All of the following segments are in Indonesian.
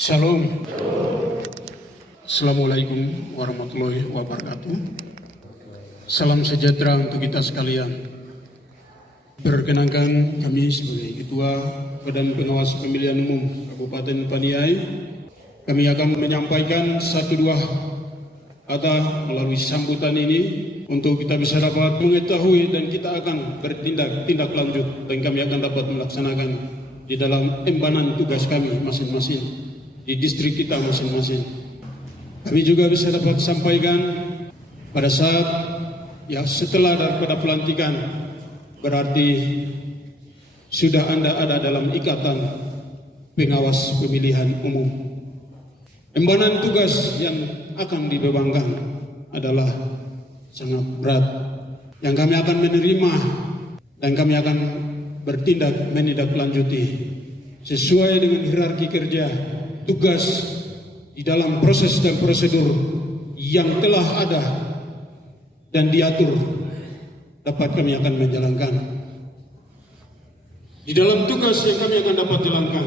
Shalom. Assalamualaikum warahmatullahi wabarakatuh. Salam sejahtera untuk kita sekalian. Perkenankan kami sebagai Ketua Badan Pengawas Pemilihan Umum Kabupaten Paniai, kami akan menyampaikan satu dua kata melalui sambutan ini untuk kita bisa dapat mengetahui dan kita akan bertindak lanjut dan kami akan dapat melaksanakan di dalam embanan tugas kami masing-masing di distrik kita masing-masing. Kami juga bisa dapat sampaikan pada saat yang setelah daripada pelantikan, berarti sudah Anda ada dalam ikatan pengawas pemilihan umum. Embanan tugas yang akan dibebankan adalah sangat berat, yang kami akan menerima dan kami akan bertindak menindaklanjuti sesuai dengan hierarki kerja tugas di dalam proses dan prosedur yang telah ada dan diatur dapat kami akan menjalankan. Di dalam tugas yang kami akan dapat jalankan,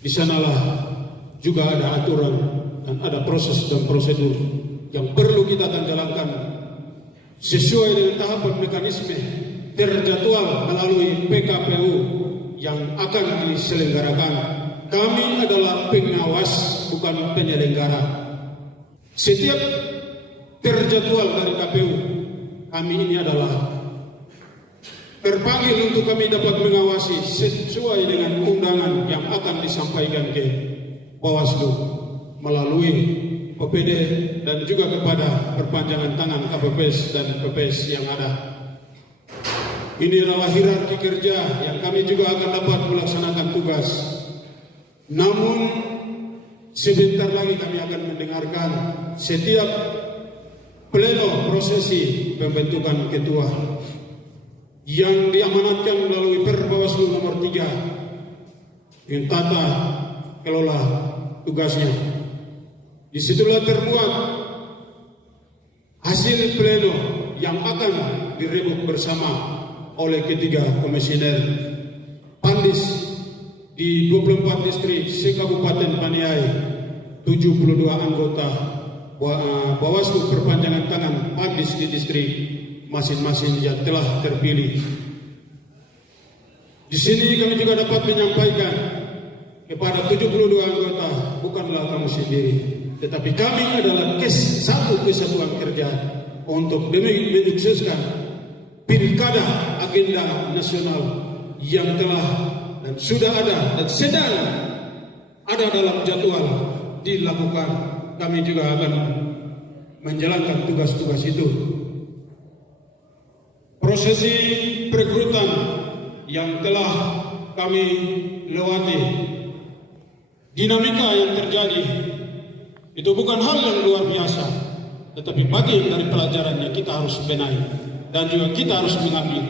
di sanalah juga ada aturan dan ada proses dan prosedur yang perlu kita akan jalankan sesuai dengan tahapan mekanisme terjadwal melalui PKPU yang akan diselenggarakan. Kami adalah pengawas, bukan penyelenggara. Setiap terjadwal dari KPU, kami ini adalah terpanggil untuk kami dapat mengawasi sesuai dengan undangan yang akan disampaikan ke Bawaslu melalui PPD dan juga kepada perpanjangan tangan KPPS dan PPS yang ada. Ini adalah hierarki kerja yang kami juga akan dapat melaksanakan tugas. Namun sebentar lagi kami akan mendengarkan setiap pleno prosesi pembentukan ketua yang diamanatkan melalui Perbawaslu nomor 3 dengan tata kelola tugasnya. Disitulah termuat hasil pleno yang akan direbut bersama oleh ketiga komisioner Pandis di 24 distrik se-Kabupaten Paniai, 72 anggota Bawaslu perpanjangan tangan Pandis di distrik masing-masing yang telah terpilih. Di sini kami juga dapat menyampaikan kepada 72 anggota, bukanlah kamu sendiri, tetapi kami adalah satu kesatuan kerja untuk demi menyukseskan pilkada agenda nasional yang telah dan sudah ada dan sedang ada dalam jadwal dilakukan. Kami juga akan menjalankan tugas-tugas itu. Prosesi perekrutan yang telah kami lewati, dinamika yang terjadi itu bukan hal yang luar biasa, tetapi bagian dari pelajaran yang kita harus benahi dan juga kita harus mengambil.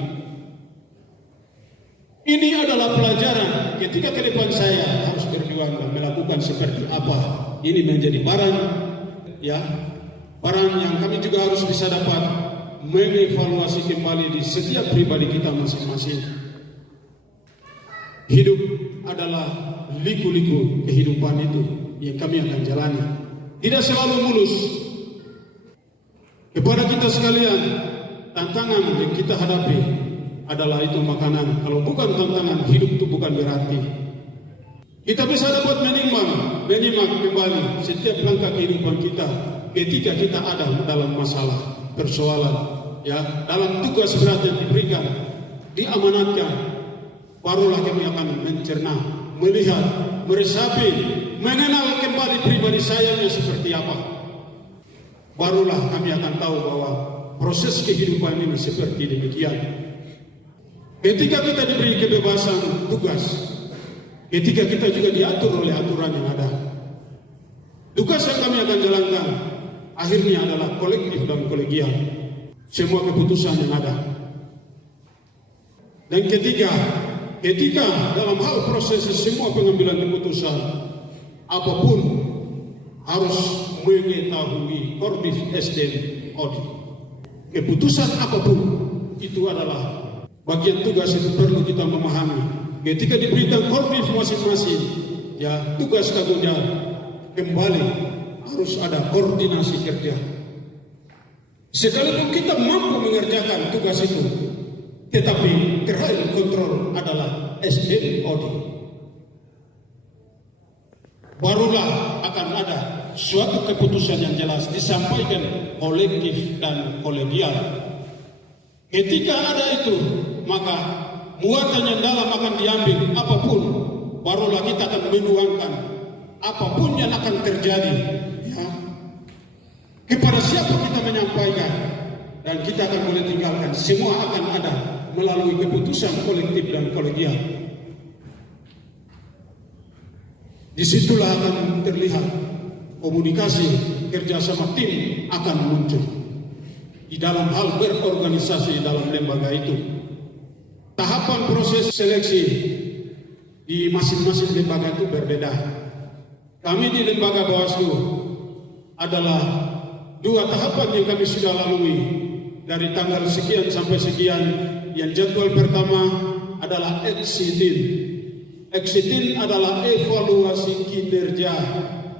Ini adalah pelajaran ketika ke depan saya harus berjuang dan melakukan seperti apa. Ini menjadi barang yang kami juga harus bisa dapat mengevaluasi kembali di setiap pribadi kita masing-masing. Hidup adalah liku-liku kehidupan itu yang kami akan jalani. Tidak selalu mulus. Kepada kita sekalian, tantangan yang kita hadapi adalah itu makanan. Kalau bukan tantangan, hidup itu bukan berarti. Kita bisa dapat menyimak kembali setiap langkah kehidupan kita ketika kita ada dalam masalah, persoalan, dalam tugas berat yang diberikan, diamanatkan. Barulah kami akan mencerna, melihat, meresapi, mengenal kembali pribadi sayanya seperti apa. Barulah kami akan tahu bahwa proses kehidupan ini seperti demikian. Ketika kita diberi kebebasan tugas, ketika kita juga diatur oleh aturan yang ada, tugas yang kami akan jalankan akhirnya adalah kolektif dan kolegial. Semua keputusan yang ada. Dan ketika dalam hal proses semua pengambilan keputusan, apapun harus mengetahui Korbit SDM Audit. Keputusan apapun itu adalah bagian tugas itu perlu kita memahami. Ketika diberikan korbit masing-masing, ya tugas tanggung jawab kembali harus ada koordinasi kerja. Sekalipun kita mampu mengerjakan tugas itu, tetapi terakhir kontrol adalah SDM audit. Barulah akan ada suatu keputusan yang jelas disampaikan kolektif dan kolegial. Ketika ada itu, maka muatan yang dalam akan diambil apapun, barulah kita akan menuangkan apapun yang akan terjadi, ya. Kepada siapa kita menyampaikan, dan kita akan boleh tinggalkan, semua akan ada melalui keputusan kolektif dan kolegial. Disitulah akan terlihat komunikasi kerjasama tim akan muncul di dalam hal berorganisasi dalam lembaga itu. Tahapan proses seleksi di masing-masing lembaga itu berbeda. Kami di lembaga Bawaslu adalah 2 tahapan yang kami sudah lalui dari tanggal sekian sampai sekian. Yang jadwal pertama adalah exitin. Exitin adalah evaluasi kinerja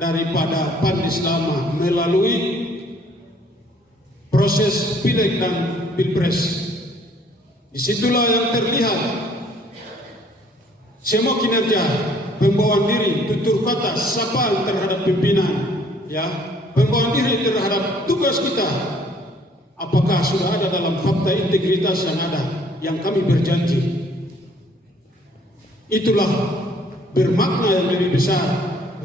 daripada Panlis lama melalui proses pileg dan pilpres. Disitulah yang terlihat semua kinerja, pembawaan diri, tutur kata, sapaan terhadap pimpinan, ya, pembawaan diri terhadap tugas kita. Apakah sudah ada dalam fakta integritas yang ada yang kami berjanji? Itulah bermakna yang lebih besar.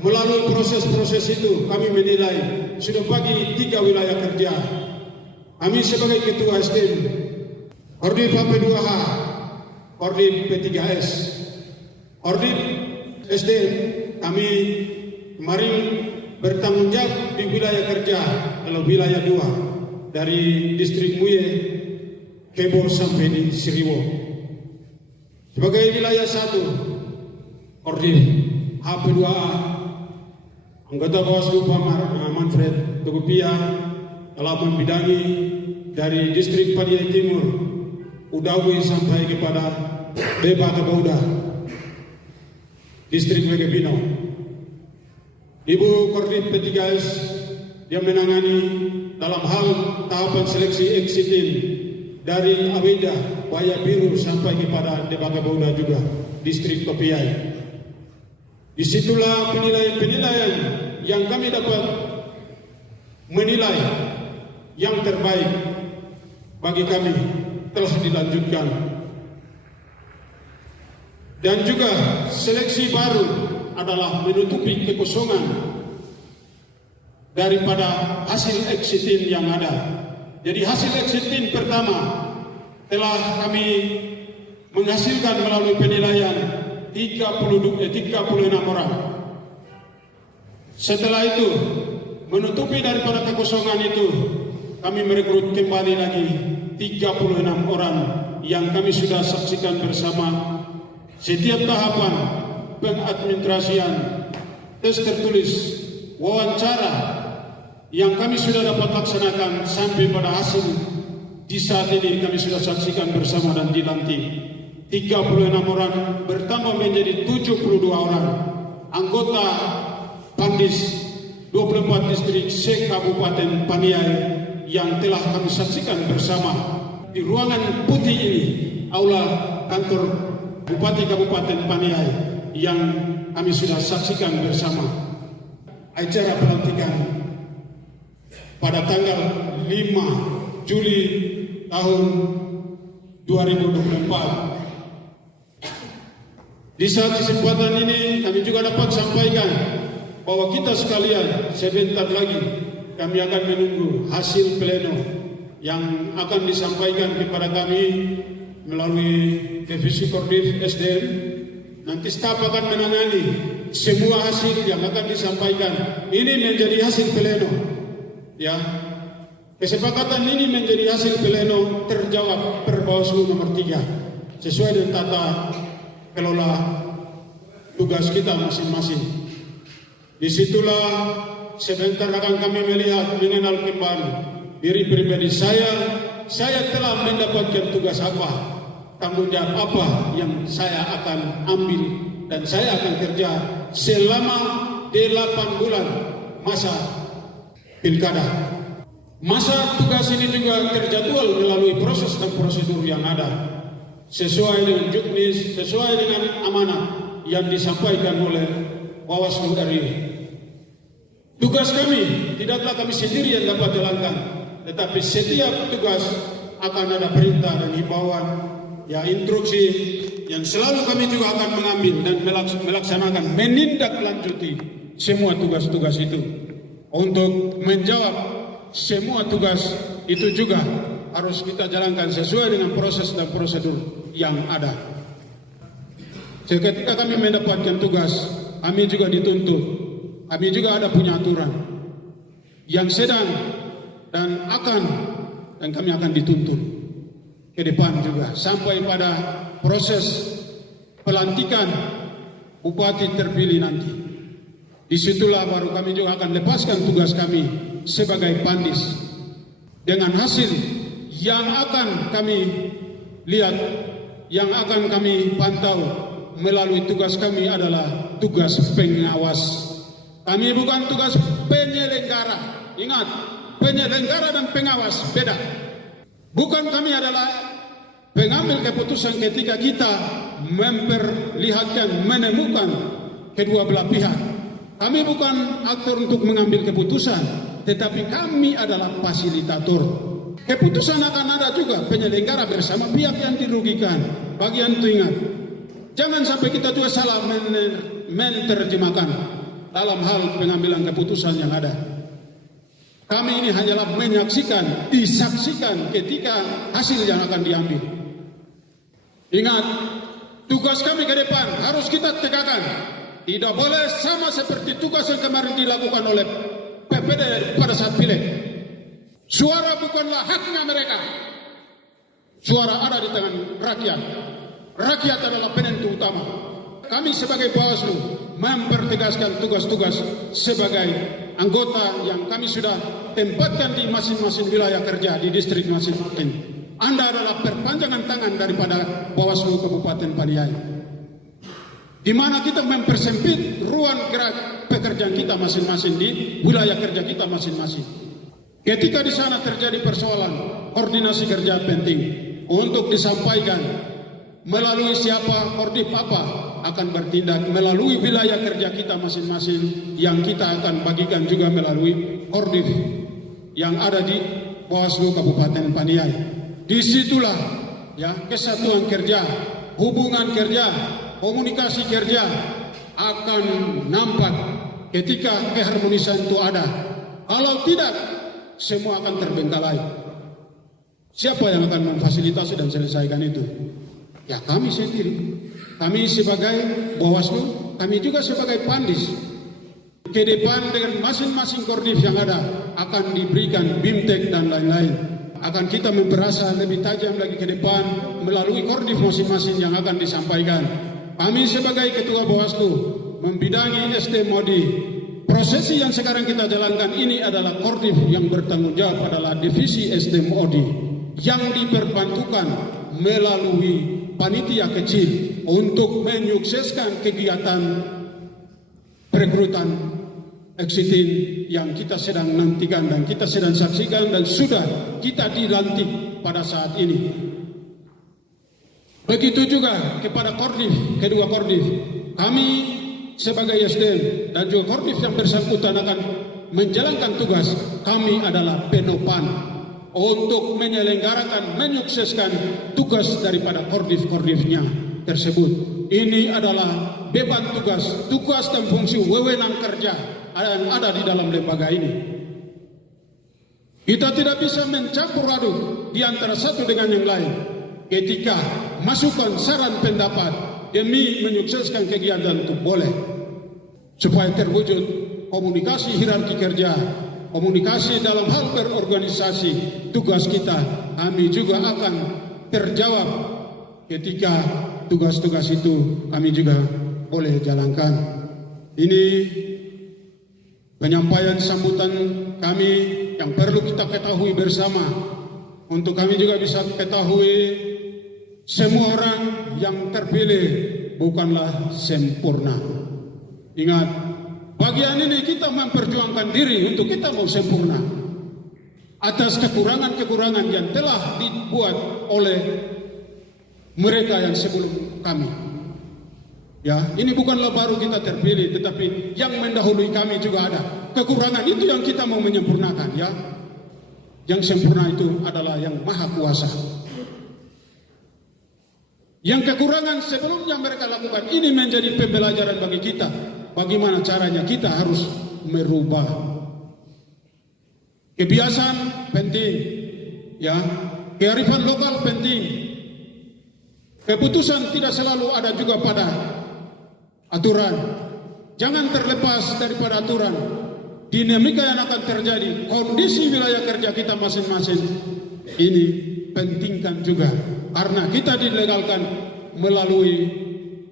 Melalui proses-proses itu kami menilai sudah bagi 3 wilayah kerja. Kami sebagai Ketua SDM, Kordif HP2H, Kordif P3S, Kordif SDM, kami kemarin bertanggung jawab di wilayah kerja kalau wilayah 2 dari distrik Muye, Kebo sampai di Siriwo. Sebagai wilayah 1, Kordif HP2A, anggota Bawaslu Pak Manfred Tugupia telah membidangi dari distrik Paniai Timur, Udawi sampai kepada Beba Kabauda, distrik Wegebino. Ibu Kordif P3S yang menangani dalam hal tahapan seleksi exitin dari Aweda, Waya Biru sampai kepada Debaka Bauda juga, distrik Kopiai. Disitulah penilaian-penilaian yang kami dapat menilai yang terbaik bagi kami telah dilanjutkan. Dan juga seleksi baru adalah menutupi kekosongan daripada hasil exitin yang ada. Jadi hasil exitin pertama telah kami menghasilkan melalui penilaian 36 orang. Setelah itu menutupi daripada kekosongan itu, kami merekrut kembali lagi 36 orang yang kami sudah saksikan bersama. Setiap tahapan pengadministrasian, tes tertulis, wawancara yang kami sudah dapat laksanakan sampai pada hasil di saat ini kami sudah saksikan bersama dan dilantik. 36 orang bertambah menjadi 72 orang anggota Pandis 24 distrik se-Kabupaten Paniai yang telah kami saksikan bersama di ruangan putih ini, aula kantor Bupati Kabupaten Paniai yang kami sudah saksikan bersama. Acara pelantikan pada tanggal 5 Juli tahun 2024. Di saat kesempatan ini kami juga dapat sampaikan bahwa kita sekalian sebentar lagi kami akan menunggu hasil pleno yang akan disampaikan kepada kami melalui Divisi Kordif SDM. Nanti staf akan menangani semua hasil yang akan disampaikan. Ini menjadi hasil pleno, ya. Kesepakatan ini menjadi hasil pleno terjawab per Bawaslu nomor 3 sesuai dengan tata kelola tugas kita masing-masing. Disitulah sebentar akan kami melihat mengenal kembali diri pribadi saya telah mendapatkan tugas apa, tanggung jawab apa yang saya akan ambil dan saya akan kerja selama 8 bulan masa pilkada. Masa tugas ini juga terjadwal melalui proses dan prosedur yang ada, sesuai dengan juknis, sesuai dengan amanat yang disampaikan oleh Bawaslu RI. Tugas kami tidaklah kami sendiri yang dapat jalankan, tetapi setiap tugas akan ada perintah dan himbauan, ya instruksi yang selalu kami juga akan mengambil dan melaksanakan, menindaklanjuti semua tugas-tugas itu. Untuk menjawab semua tugas itu juga harus kita jalankan sesuai dengan proses dan prosedur yang ada. Ketika kami mendapatkan tugas, kami juga dituntut, kami juga ada punya aturan yang sedang dan kami akan dituntut ke depan juga sampai pada proses pelantikan bupati terpilih nanti. Disitulah baru kami juga akan lepaskan tugas kami sebagai Pandis dengan hasil yang akan kami lihat, yang akan kami pantau melalui tugas kami adalah tugas pengawas. Kami bukan tugas penyelenggara. Ingat, penyelenggara dan pengawas beda. Bukan kami adalah pengambil keputusan ketika kita memperlihatkan, menemukan kedua belah pihak. Kami bukan aktor untuk mengambil keputusan, tetapi kami adalah fasilitator. Keputusan akan ada juga penyelenggara bersama pihak yang dirugikan. Bagian itu ingat, jangan sampai kita juga salah menerjemahkan dalam hal pengambilan keputusan yang ada. Kami ini hanyalah menyaksikan, disaksikan ketika hasil yang akan diambil. Ingat, tugas kami ke depan harus kita tegakkan. Tidak boleh sama seperti tugas yang kemarin dilakukan oleh PPD pada saat pileg. Suara bukanlah haknya mereka. Suara ada di tangan rakyat. Rakyat adalah penentu utama. Kami sebagai Bawaslu mempertegaskan tugas-tugas sebagai anggota yang kami sudah tempatkan di masing-masing wilayah kerja di distrik masing-masing. Anda adalah perpanjangan tangan daripada Bawaslu Kabupaten Paniai, di mana kita mempersempit ruang gerak pekerjaan kita masing-masing di wilayah kerja kita masing-masing. Ketika di sana terjadi persoalan, koordinasi kerja penting untuk disampaikan melalui siapa, koordinat apa akan bertindak melalui wilayah kerja kita masing-masing yang kita akan bagikan juga melalui koordinat yang ada di Bawaslu Kabupaten Paniai. Disitulah ya kesatuan kerja, hubungan kerja, komunikasi kerja akan nampak ketika keharmonisan itu ada. Kalau tidak, semua akan terbengkalai. Siapa yang akan memfasilitasi dan selesaikan itu? Ya kami sendiri. Kami sebagai Bawaslu, kami juga sebagai Pandis. Ke depan dengan masing-masing koordinat yang ada akan diberikan BIMTEK dan lain-lain. Akan kita memperasa lebih tajam lagi ke depan melalui koordinat masing-masing yang akan disampaikan. Kami sebagai Ketua Bawaslu membidangi SD Modi. Prosesi yang sekarang kita jalankan ini adalah koordinat yang bertanggung jawab adalah divisi SD Modi yang diperbantukan melalui panitia kecil untuk menyukseskan kegiatan perekrutan eksitin yang kita sedang nantikan dan kita sedang saksikan dan sudah kita dilantik pada saat ini. Begitu juga kepada koordinat, kedua koordinat, kami sebagai SDM dan juga koordinat yang bersangkutan akan menjalankan tugas. Kami adalah penopan untuk menyelenggarakan, menyukseskan tugas daripada koordinatnya tersebut. Ini adalah beban tugas dan fungsi wewenang kerja yang ada di dalam lembaga ini. Kita tidak bisa mencampur aduk di antara satu dengan yang lain. Ketika masukan saran pendapat demi menyukseskan kegiatan itu boleh, supaya terwujud komunikasi hierarki kerja, komunikasi dalam hal berorganisasi. Tugas kita, kami juga akan terjawab ketika tugas-tugas itu kami juga boleh jalankan. Ini penyampaian sambutan kami yang perlu kita ketahui bersama, untuk kami juga bisa ketahui semua orang yang terpilih bukanlah sempurna. Ingat, bagian ini kita memperjuangkan diri untuk kita mau sempurna atas kekurangan-kekurangan yang telah dibuat oleh mereka yang sebelum kami. Ya, ini bukanlah baru kita terpilih, tetapi yang mendahului kami juga ada. Kekurangan itu yang kita mau menyempurnakan, ya. Yang sempurna itu adalah yang Maha Kuasa. Yang kekurangan sebelumnya mereka lakukan, ini menjadi pembelajaran bagi kita. Bagaimana caranya kita harus merubah. Kebiasaan penting, ya. Kearifan lokal penting. Keputusan tidak selalu ada juga pada aturan. Jangan terlepas daripada aturan. Dinamika yang akan terjadi, kondisi wilayah kerja kita masing-masing ini pentingkan juga, karena kita dilegalkan melalui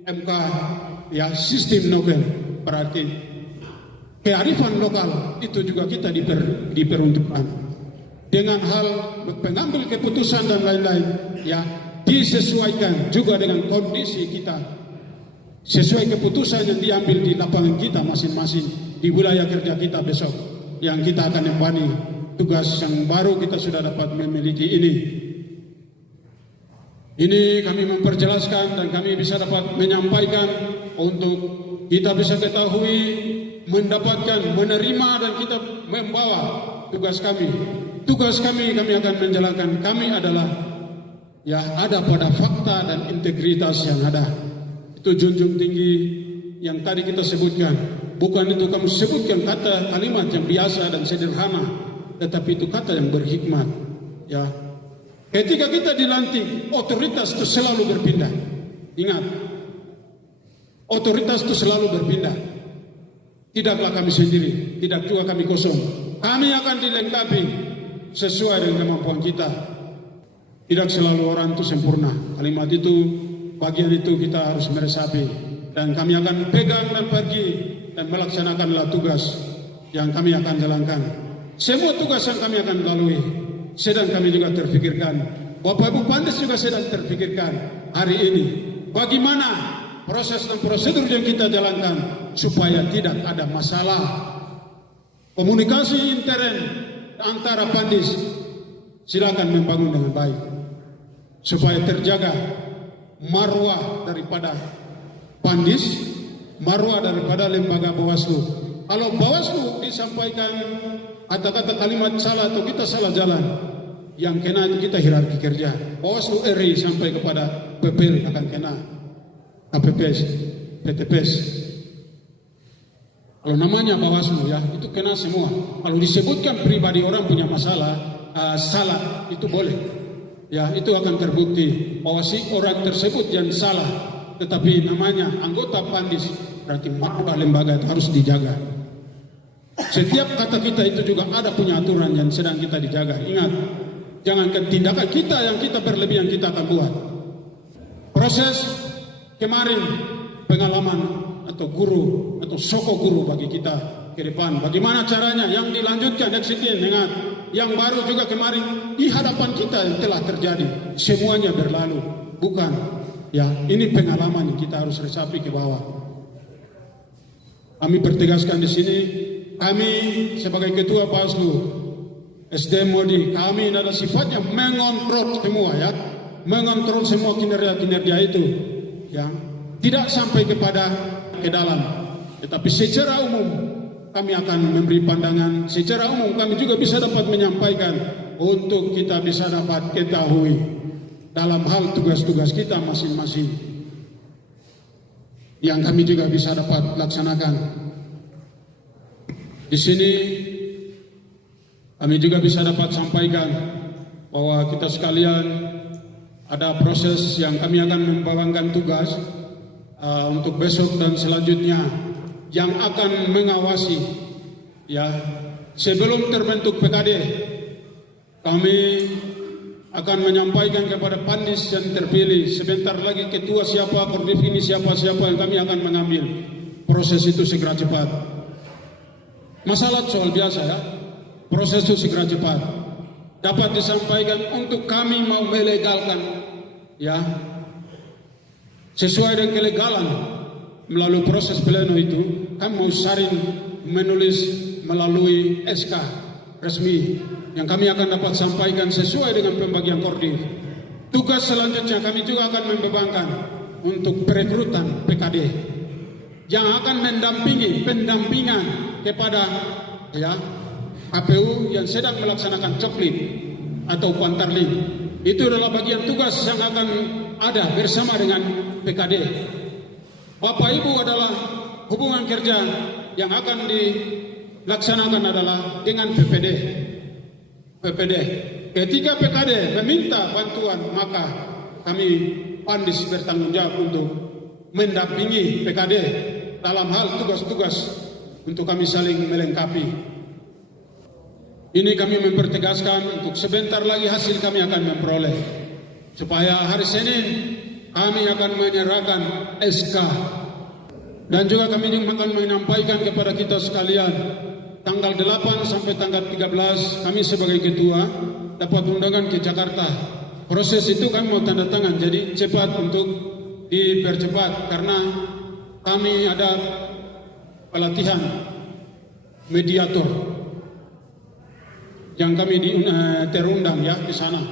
MK, ya, sistem noken. Berarti kearifan lokal itu juga kita diperuntukkan dengan hal pengambil keputusan dan lain-lain, ya, disesuaikan juga dengan kondisi kita, sesuai keputusan yang diambil di lapangan kita masing-masing, di wilayah kerja kita besok, yang kita akan embani tugas yang baru kita sudah dapat memiliki ini. Ini kami memperjelaskan dan kami bisa dapat menyampaikan untuk kita bisa ketahui, mendapatkan, menerima, dan kita membawa tugas kami. Tugas kami akan menjalankan. Kami adalah, ya, ada pada fakta dan integritas yang ada. Itu junjung tinggi yang tadi kita sebutkan. Bukan itu kamu sebutkan kata kalimat yang biasa dan sederhana, tetapi itu kata yang berhikmat. Ya, ketika kita dilantik, otoritas itu selalu berpindah. Ingat, otoritas itu selalu berpindah. Tidaklah kami sendiri, tidak juga kami kosong. Kami akan dilengkapi sesuai dengan kemampuan kita. Tidak selalu orang itu sempurna. Kalimat itu, bagian itu kita harus meresapi. Dan kami akan pegang dan pergi dan melaksanakanlah tugas yang kami akan jalankan. Semua tugas yang kami akan lalui sedang kami juga terpikirkan. Bapak Ibu Pandes juga sedang terpikirkan hari ini. Bagaimana proses dan prosedur yang kita jalankan supaya tidak ada masalah. Komunikasi intern antara Pandis silakan membangun dengan baik supaya terjaga marwah daripada Pandis, marwah daripada lembaga Bawaslu. Kalau Bawaslu disampaikan kata-kata kalimat salah atau kita salah jalan, yang kena itu kita hierarki kerja. Bawaslu RI sampai kepada PPL akan kena, KPPS, PTPS. Kalau namanya Bawaslu, ya, itu kena semua. Kalau disebutkan pribadi orang punya masalah, salah, itu boleh. Ya, itu akan terbukti bahwa si orang tersebut yang salah. Tetapi namanya anggota Pandis, berarti marwah lembaga itu harus dijaga. Setiap kata kita itu juga ada punya aturan yang sedang kita dijaga. Ingat, jangankan tindakan kita yang kita berlebihan kita akan buat. Proses kemarin pengalaman atau guru atau soko guru bagi kita ke depan. Bagaimana caranya yang dilanjutkan eksitin dengan yang baru juga kemarin di hadapan kita yang telah terjadi. Semuanya berlalu, bukan. Ya, ini pengalaman yang kita harus resapi ke bawah. Kami pertegaskan di sini, kami sebagai Ketua Bawaslu SDM Modi, kami adalah sifatnya mengontrol semua, ya, mengontrol semua kinerja-kinerja itu, ya, tidak sampai ke dalam, tetapi secara umum kami akan memberi pandangan. Secara umum kami juga bisa dapat menyampaikan untuk kita bisa dapat ketahui dalam hal tugas-tugas kita masing-masing yang kami juga bisa dapat laksanakan. Di sini kami juga bisa dapat sampaikan bahwa kita sekalian ada proses yang kami akan membawakan tugas untuk besok dan selanjutnya yang akan mengawasi, ya, sebelum terbentuk PKD kami akan menyampaikan kepada Pandis yang terpilih sebentar lagi ketua siapa, koordinat ini siapa yang kami akan mengambil. Proses itu segera cepat. Masalah soal biasa, ya. Proses itu segera cepat. Dapat disampaikan untuk kami mau melegalkan, ya, sesuai dengan kelegalan melalui proses pleno itu, kami mau saring menulis melalui SK resmi yang kami akan dapat sampaikan sesuai dengan pembagian koordinat. Tugas selanjutnya kami juga akan membebankan untuk perekrutan PKD yang akan mendampingi pendampingan kepada KPU yang sedang melaksanakan coklit atau pantarlin. Itu adalah bagian tugas yang akan ada bersama dengan PKD. Bapak Ibu adalah hubungan kerja yang akan dilaksanakan adalah dengan PPD. Ketika PKD meminta bantuan, maka kami Pandis bertanggung jawab untuk mendampingi PKD dalam hal tugas-tugas untuk kami saling melengkapi. Ini kami mempertegaskan untuk sebentar lagi hasil kami akan memperoleh, supaya hari Senin kami akan menyerahkan SK, dan juga kami akan menyampaikan kepada kita sekalian tanggal 8 sampai tanggal 13 kami sebagai ketua dapat undangan ke Jakarta. Proses itu kami mau tanda tangan, jadi cepat untuk dipercepat karena kami ada pelatihan mediator yang kami terundang ya di sana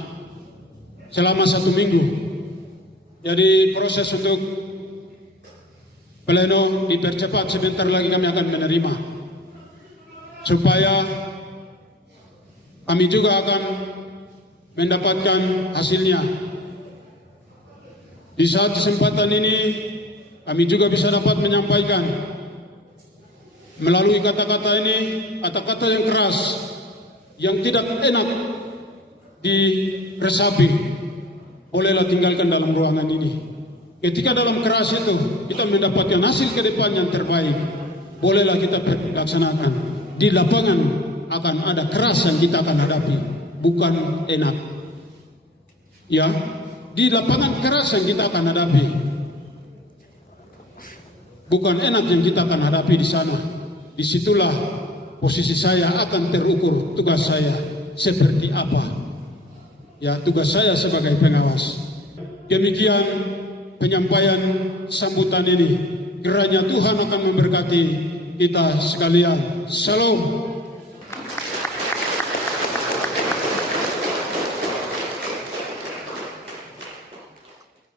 selama 1 minggu. Jadi proses untuk pleno dipercepat, sebentar lagi kami akan menerima supaya kami juga akan mendapatkan hasilnya. Di saat kesempatan ini kami juga bisa dapat menyampaikan melalui kata-kata ini, kata-kata yang keras yang tidak enak diresapi, bolehlah tinggalkan dalam ruangan ini. Ketika dalam keras itu kita mendapatkan hasil ke depan yang terbaik, bolehlah kita laksanakan. Di lapangan akan ada keras yang kita akan hadapi, bukan enak. Ya, di lapangan keras yang kita akan hadapi, bukan enak yang kita akan hadapi di sana. Disitulah posisi saya akan terukur tugas saya seperti apa. Ya, tugas saya sebagai pengawas. Demikian penyampaian sambutan ini. Kiranya Tuhan akan memberkati kita sekalian. Salam.